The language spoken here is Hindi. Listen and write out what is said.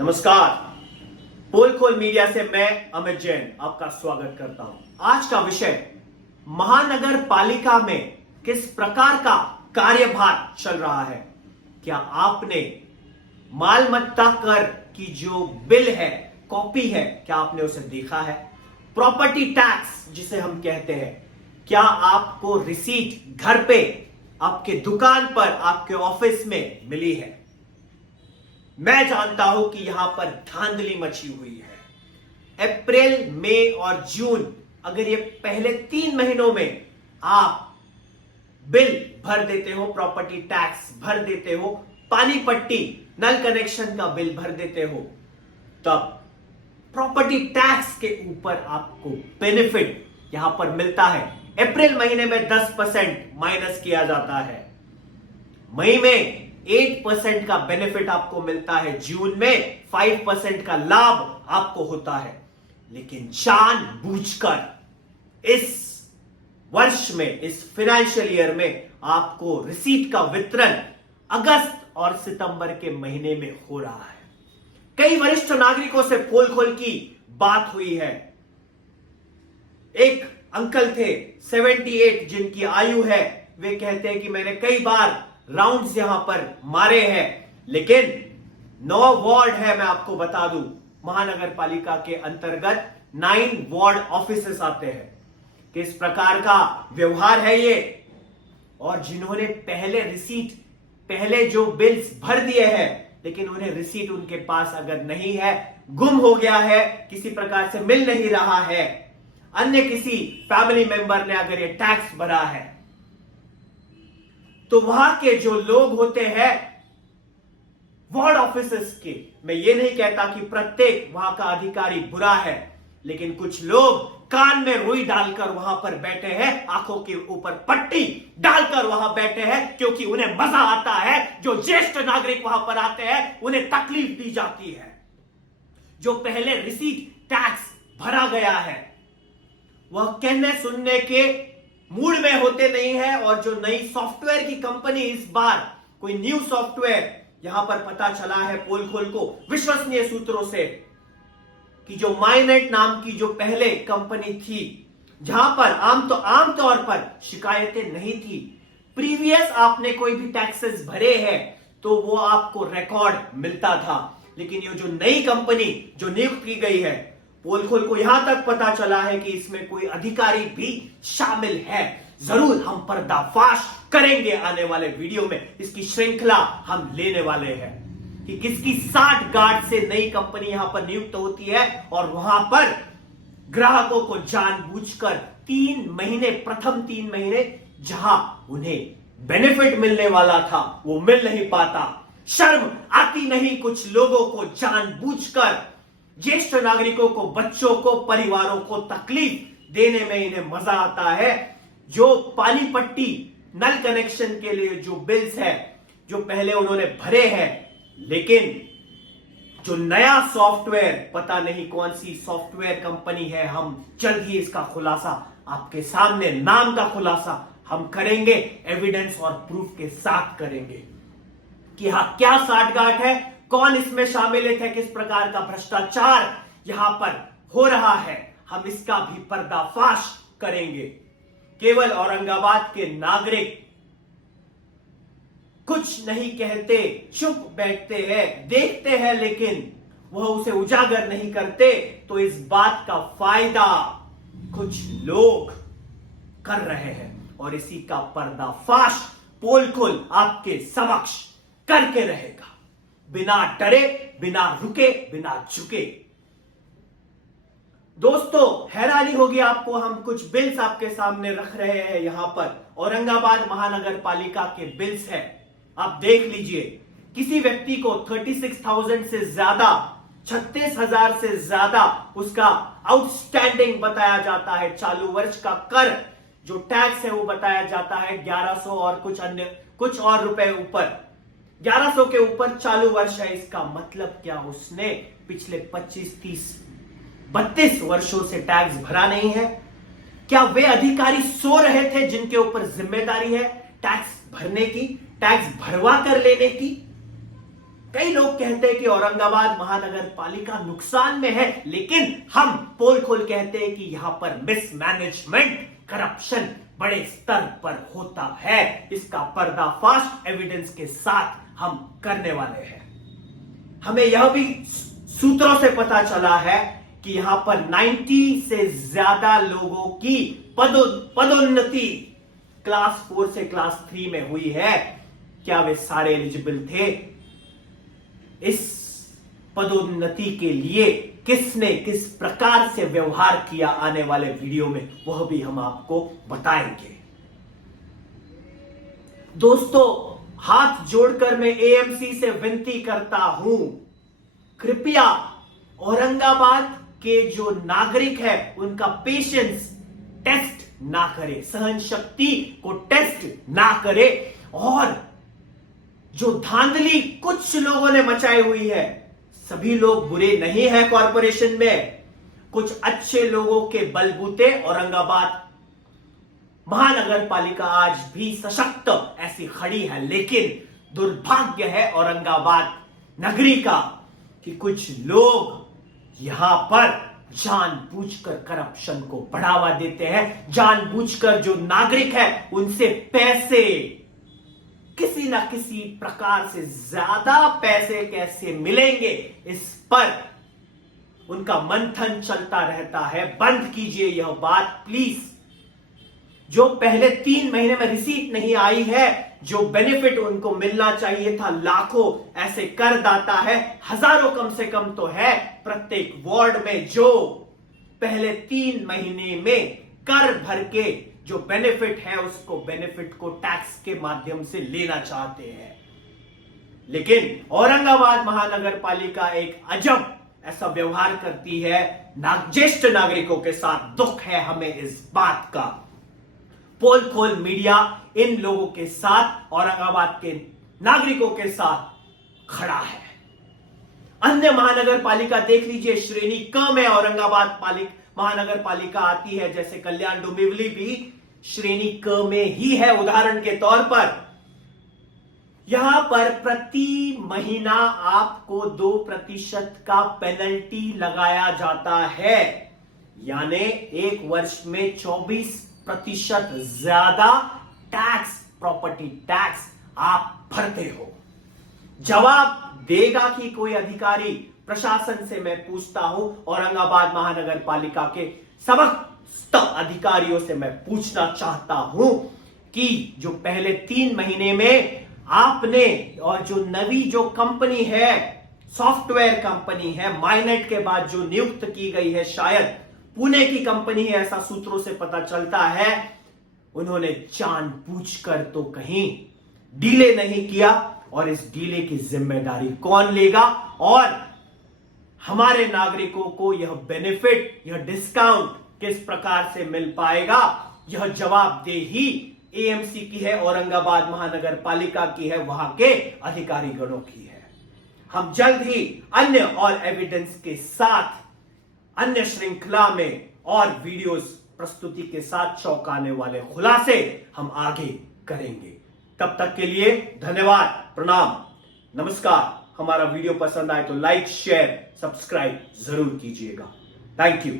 नमस्कार। पोल खोल मीडिया से मैं अमित जैन आपका स्वागत करता हूं। आज का विषय महानगर पालिका में किस प्रकार का कार्यभार चल रहा है। क्या आपने मालमत्ता कर की जो बिल है, कॉपी है, क्या आपने उसे देखा है? प्रॉपर्टी टैक्स जिसे हम कहते हैं, क्या आपको रिसीट घर पे, आपके दुकान पर, आपके ऑफिस में मिली है? मैं जानता हूं कि यहां पर धांधली मची हुई है। अप्रैल, मई और जून, अगर ये पहले 3 महीनों में आप बिल भर देते हो, प्रॉपर्टी टैक्स भर देते हो, पानी पट्टी, नल कनेक्शन का बिल भर देते हो, तब प्रॉपर्टी टैक्स के ऊपर आपको बेनिफिट यहां पर मिलता है। अप्रैल महीने में 10% माइनस किया जाता है, मई में 8% का बेनिफिट आपको मिलता है, जून में 5% का लाभ आपको होता है। लेकिन जानबूझकर इस वर्ष में, इस फाइनेंशियल ईयर में आपको रिसीट का वितरण अगस्त और सितंबर के महीने में हो रहा है। कई वरिष्ठ नागरिकों से पोल खोल की बात हुई है। एक अंकल थे 78 जिनकी आयु है, वे कहते हैं कि मैंने कई बार राउंड्स यहां पर मारे हैं, लेकिन 9 वार्ड है, मैं आपको बता दूं, महानगर पालिका के अंतर्गत 9 वार्ड ऑफिसेस आते हैं। किस प्रकार का व्यवहार है ये। और जिन्होंने पहले रिसीट, पहले जो बिल्स भर दिए हैं, लेकिन उन्हें रिसीट उनके पास अगर नहीं है, गुम हो गया है, किसी प्रकार से मिल नहीं रहा है, अन्य किसी फैमिली मेंबर ने अगर ये टैक्स भरा है, तो वहां के जो लोग होते हैं वार्ड ऑफिसर्स के, मैं ये नहीं कहता कि प्रत्येक वहां का अधिकारी बुरा है, लेकिन कुछ लोग कान में रुई डालकर वहां पर बैठे हैं, आंखों के ऊपर पट्टी डालकर वहां बैठे हैं, क्योंकि उन्हें मजा आता है। जो ज्येष्ठ नागरिक वहां पर आते हैं उन्हें तकलीफ दी जाती है। जो पहले रिसीट टैक्स भरा गया है वह कहने सुनने के मूड में होते नहीं है। और जो नई सॉफ्टवेयर की कंपनी, इस बार कोई न्यू सॉफ्टवेयर यहां पर पता चला है पोल खोल को विश्वसनीय सूत्रों से, कि जो माइनेट नाम की जो पहले कंपनी थी, जहां पर आमतौर पर शिकायतें नहीं थी, प्रीवियस आपने कोई भी टैक्सेस भरे हैं तो वो आपको रिकॉर्ड मिलता था। लेकिन ये जो नई कंपनी जो नियुक्त की गई है, पोल खोल को यहां तक पता चला है कि इसमें कोई अधिकारी भी शामिल है। जरूर हम पर्दाफाश करेंगे आने वाले वीडियो में, इसकी श्रृंखला हम लेने वाले हैं कि किसकी 60 गार्ड से नई कंपनी यहां पर नियुक्त होती है और वहां पर ग्राहकों को जानबूझकर 3 महीने, प्रथम 3 महीने जहां उन्हें बेनिफिट मिलने वाला था वो मिल नहीं पाता। शर्म आती नहीं कुछ लोगों को जानबूझकर ज्येष्ठ नागरिकों को, बच्चों को, परिवारों को तकलीफ देने में इन्हें मजा आता है। जो पानी पट्टी, नल कनेक्शन के लिए जो बिल्स है, जो पहले उन्होंने भरे हैं, लेकिन जो नया सॉफ्टवेयर, पता नहीं कौन सी सॉफ्टवेयर कंपनी है, हम जल्द ही इसका खुलासा आपके सामने, नाम का खुलासा हम करेंगे, एविडेंस और प्रूफ के साथ करेंगे कि हाँ क्या साठगांठ है, कौन इसमें शामिल है, किस प्रकार का भ्रष्टाचार यहां पर हो रहा है, हम इसका भी पर्दाफाश करेंगे। केवल औरंगाबाद के नागरिक कुछ नहीं कहते, चुप बैठते हैं, देखते हैं, लेकिन वह उसे उजागर नहीं करते, तो इस बात का फायदा कुछ लोग कर रहे हैं और इसी का पर्दाफाश पोल खोल आपके समक्ष करके रहेगा, बिना डरे, बिना रुके, बिना झुके। दोस्तों, हैरानी होगी आपको, हम कुछ बिल्स आपके सामने रख रहे हैं। यहां पर औरंगाबाद महानगर पालिका के बिल्स है, आप देख लीजिए। किसी व्यक्ति को 36,000 से ज्यादा, 36,000 से ज्यादा उसका आउटस्टैंडिंग बताया जाता है। चालू वर्ष का कर जो टैक्स है वो बताया जाता है 1100 और कुछ और रुपए ऊपर, 1100 के ऊपर चालू वर्ष है। इसका मतलब क्या, उसने पिछले 25, 30, 32 वर्षों से टैक्स भरा नहीं है? क्या वे अधिकारी सो रहे थे जिनके ऊपर जिम्मेदारी है टैक्स भरने की, टैक्स भरवा कर लेने की? कई लोग कहते हैं कि औरंगाबाद महानगर पालिका नुकसान में है, लेकिन हम पोल खोल कहते हैं कि यहां पर मिसमैनेजमेंट, करप्शन बड़े स्तर पर होता है। इसका पर्दाफाश एविडेंस के साथ हम करने वाले हैं। हमें यह भी सूत्रों से पता चला है कि यहां पर 90 से ज्यादा लोगों की पदोन्नति क्लास 4 से क्लास 3 में हुई है। क्या वे सारे एलिजिबल थे? इस पदोन्नति के लिए किसने किस प्रकार से व्यवहार किया, आने वाले वीडियो में वह भी हम आपको बताएंगे। दोस्तों, हाथ जोड़कर मैं एएमसी से विनती करता हूं, कृपया औरंगाबाद के जो नागरिक है उनका पेशेंस टेस्ट ना करे, सहन शक्ति को टेस्ट ना करे, और जो धांधली कुछ लोगों ने मचाई हुई है, सभी लोग बुरे नहीं हैं कॉरपोरेशन में, कुछ अच्छे लोगों के बलबूते औरंगाबाद महानगर पालिका आज भी सशक्त ऐसी खड़ी है। लेकिन दुर्भाग्य है औरंगाबाद नगरी का कि कुछ लोग यहां पर जानबूझकर करप्शन को बढ़ावा देते हैं, जानबूझकर जो नागरिक है उनसे पैसे, किसी ना किसी प्रकार से ज्यादा पैसे कैसे मिलेंगे, इस पर उनका मंथन चलता रहता है। बंद कीजिए यह बात प्लीज। जो पहले 3 महीने में रिसीट नहीं आई है, जो बेनिफिट उनको मिलना चाहिए था, लाखों ऐसे करदाता है, हजारों कम से कम तो है प्रत्येक वार्ड में, जो पहले 3 महीने में कर भर के जो बेनिफिट है उसको बेनिफिट को टैक्स के माध्यम से लेना चाहते हैं। लेकिन औरंगाबाद महानगर पालिका एक अजब ऐसा व्यवहार करती है ज्येष्ठ नागरिकों के साथ। दुख है हमें इस बात का। पोल खोल मीडिया इन लोगों के साथ, औरंगाबाद के नागरिकों के साथ खड़ा है। अन्य महानगर पालिका देख लीजिए, श्रेणी क में औरंगाबाद महानगर पालिका आती है, जैसे कल्याण डोंबिवली भी श्रेणी क में ही है। उदाहरण के तौर पर यहां पर प्रति महीना आपको 2% का पेनल्टी लगाया जाता है, यानी एक वर्ष में 24% ज्यादा टैक्स, प्रॉपर्टी टैक्स आप भरते हो। जवाब देगा कि कोई अधिकारी? प्रशासन से मैं पूछता हूं, औरंगाबाद महानगर पालिका के समस्त अधिकारियों से मैं पूछना चाहता हूं कि जो पहले 3 महीने में आपने, और जो नवी जो कंपनी है, सॉफ्टवेयर कंपनी है, माइनेट के बाद जो नियुक्त की गई है, शायद पुणे की कंपनी है ऐसा सूत्रों से पता चलता है, उन्होंने जानबूझकर तो कहीं डीले नहीं किया, और इस डीले की जिम्मेदारी कौन लेगा? और हमारे नागरिकों को यह बेनिफिट, यह डिस्काउंट किस प्रकार से मिल पाएगा? यह जवाबदेही एएमसी की है, औरंगाबाद महानगर पालिका की है, वहां के अधिकारी गणों की है। हम जल्द ही अन्य और एविडेंस के साथ अन्य श्रृंखला में और वीडियोस प्रस्तुति के साथ चौंकाने वाले खुलासे हम आगे करेंगे। तब तक के लिए धन्यवाद, प्रणाम, नमस्कार। हमारा वीडियो पसंद आए तो लाइक, शेयर, सब्सक्राइब जरूर कीजिएगा। Thank you.